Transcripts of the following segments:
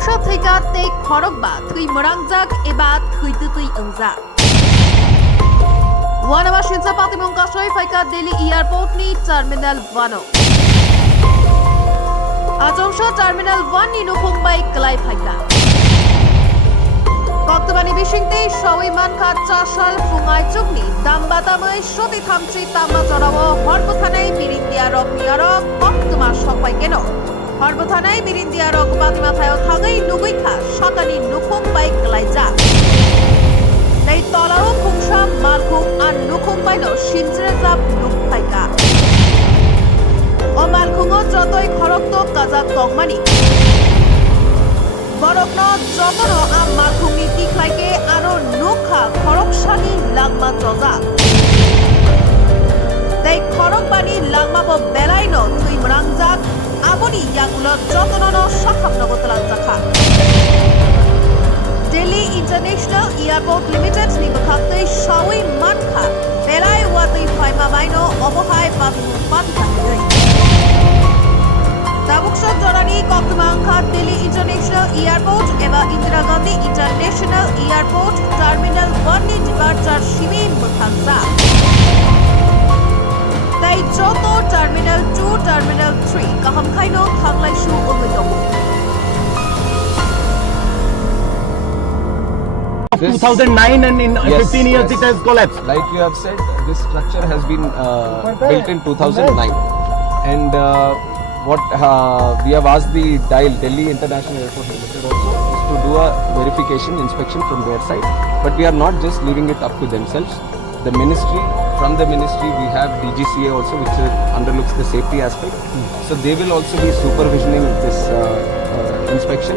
Tabuksa thaiga tei khorokba thui morangjak eba thui tutui angja. Wanama shinsa patimong kasoi faika Delhi Airport ni Terminal 1. Ajongsa Terminal 1 ni nukhungbai klai phaila. Koktobani bisingte shawai manka chasal fungai chukni dambatamai shoti thamchi tamma jarawo horbothanai mirindia rok niarok koktoma shokbai keno. Horbothanai mirindia rok patima thayo thagai nuguikha shotani nukhungbai klai ja. Nei tolaro khungsa malkhung an nukhungbai no shinjre jab nukphaika. O malkhungo jotoi khorokto kajak tongmani. Borokno jotono am malkhungni tiklaike aro nukha khoroksani langma joja. Tei khorokbani langma bo belaino thui mrangjak aboni yagulo jotono no sakhapno gotalanjakha. Delhi International Airport Limited ni bakhaktei shawai mankha belai watui phaima baino obohai patimu patthakei. Tabuksa jorani Koktomangkha Delhi International Airport eba Indira Gandhi International Airport Terminal 1 ni departure shimim bakhatsa. Tai joto Terminal 2 Terminal 3 kaham khaino thanglai shu umidong. 2009 and in 15 years it has collapsed. Like you have said, this structure has been built in 2009, and what we have asked the DIAL, Delhi International Airport Limited, also is to do a verification inspection from their side. But we are not just leaving it up to themselves. The ministry, from the ministry, we have DGCA also, which underlooks the safety aspect. So they will also be supervisioning this inspection,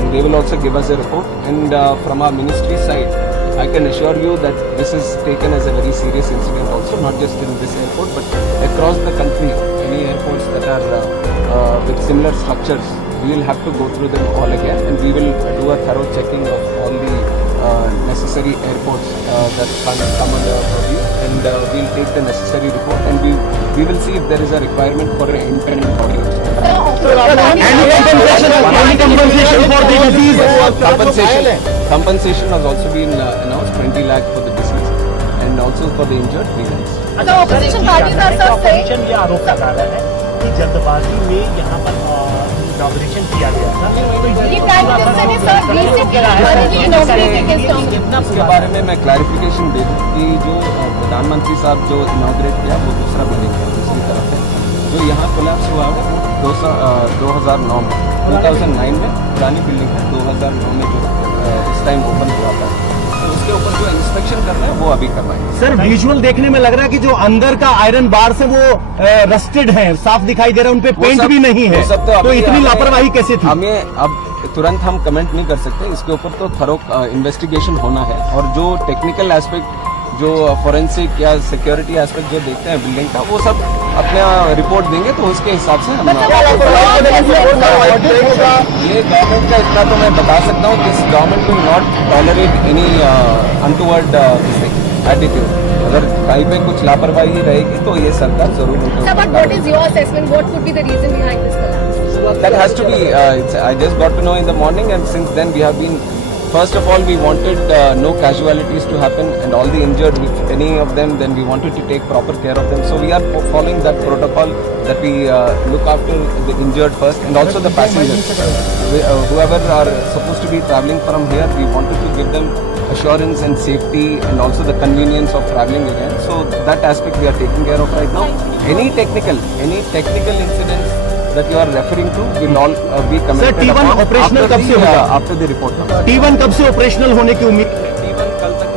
and they will also give us a report. And from our ministry side, I can assure you that this is taken as a very serious incident also, not just in this airport, but across the country, any airports that are with similar structures, we will have to go through them all again, and we will do a thorough checking of all the necessary airports that come under our purview, and we will take the necessary report, and we will see if there is a requirement for an independent body. Any compensation for the disease? Compensation has also been announced, 20 lakh for the deceased, and also for the injured, 3 lakhs. अच्छा opposition party का सब opposition ये आरोप लगा रहा है कि जल्दबाजी में यहाँ पर इनॉग्रेशन किया गया था। ये प्राइम मिनिस्टर ने सर रिसेंटली इनॉग्रेट किया इसके बारे में मैं क्लैरिफिकेशन दे दूं कि जो प्रधानमंत्री साहब जो इनॉग्रेट किया वो दूसरा बिल्डिंग है, दूसरी तरफ है। जो यहाँ कोलैप्स हुआ है वो 2009 में 2009 में पुरानी बिल्डिंग है, 2009 में जो इस टाइम ओपन हुआ था, तो उसके ऊपर जो इंस्पेक्शन करना है वो अभी करना है। सर विजुअल देखने में लग रहा है कि जो अंदर का आयरन बार से वो रस्टेड है, साफ दिखाई दे रहा है, उनपे पेंट भी नहीं है, तो इतनी लापरवाही कैसे थी? हमें अब तुरंत हम कमेंट नहीं कर सकते, इसके ऊपर तो थरो इन्वेस्टिगेशन होना है, और जो टेक्निकल एस्पेक्ट, जो फॉरेंसिक या सिक्योरिटी एस्पेक्ट जो देखते हैं बिल्डिंग का, वो सब अपना रिपोर्ट देंगे, तो उसके हिसाब से हम ये गवर्नमेंट का इतना तो मैं बता सकता हूँ कि government will not tolerate any untoward attitude. अगर कहीं पे कुछ लापरवाही रहेगी तो ये सरकार जरूर That has to be, I just got to know in the morning, and since then we have been, first of all we wanted no casualties to happen, and all the injured, if any of them, then we wanted to take proper care of them. So we are following that protocol, that we look after the injured first, and also the passengers. Whoever are supposed to be traveling from here, we wanted to give them assurance and safety, and also the convenience of traveling again. So that aspect we are taking care of right now. Any technical incidents that you are referring to will all be commented T1 upon operational कब से होगा? after the report comes. T1 कब से operational होने की उम्मीद है? T1 कल तक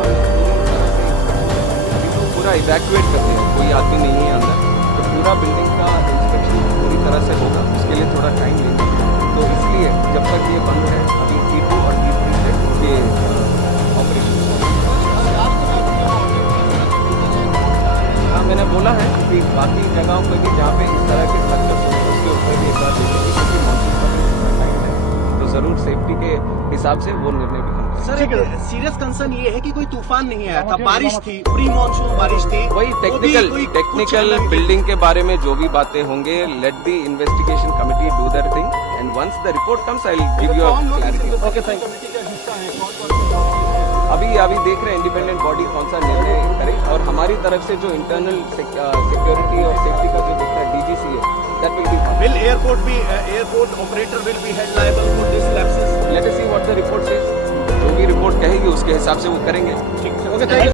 हम पूरा इवैक्यूएट करते हैं, कोई आदमी नहीं है अंदर, तो पूरा बिल्डिंग का इंस्पेक्शन पूरी तरह से होगा, उसके लिए थोड़ा टाइम लेंगे, तो इसलिए जब तक ये बंद है, अभी T2 और T3 से ये ऑपरेशन। हाँ, मैंने बोला है कि बाकी जगहों पर भी जहाँ पे इस तरह के स्ट्रक्चर उसके ऊपर भी एक बार देखेंगे, क्योंकि मॉनसून का टाइम है, तो जरूर सेफ्टी के हिसाब से वो निर्णय भी होंगे। सर एक सीरियस कंसर्न ये है कि कोई तूफान नहीं आया था, बारिश थी, प्री मानसून बारिश थी। वही टेक्निकल बिल्डिंग के बारे में जो भी बातें होंगे, let the investigation committee do their thing, and and once the report comes, I'll give you a clarity. Okay, thank you. अभी देख रहे हैं इंडिपेंडेंट बॉडी कौन सा निर्णय करे, और हमारी तरफ से जो इंटरनल सिक्योरिटी और सेफ्टी का जो देखता है DGC है, that will be. Will airport operator will be held liable for this lapses? Let us see what the report says. जो भी रिपोर्ट कहेगी उसके हिसाब से वो करेंगे. ठीक है. Okay, thank you.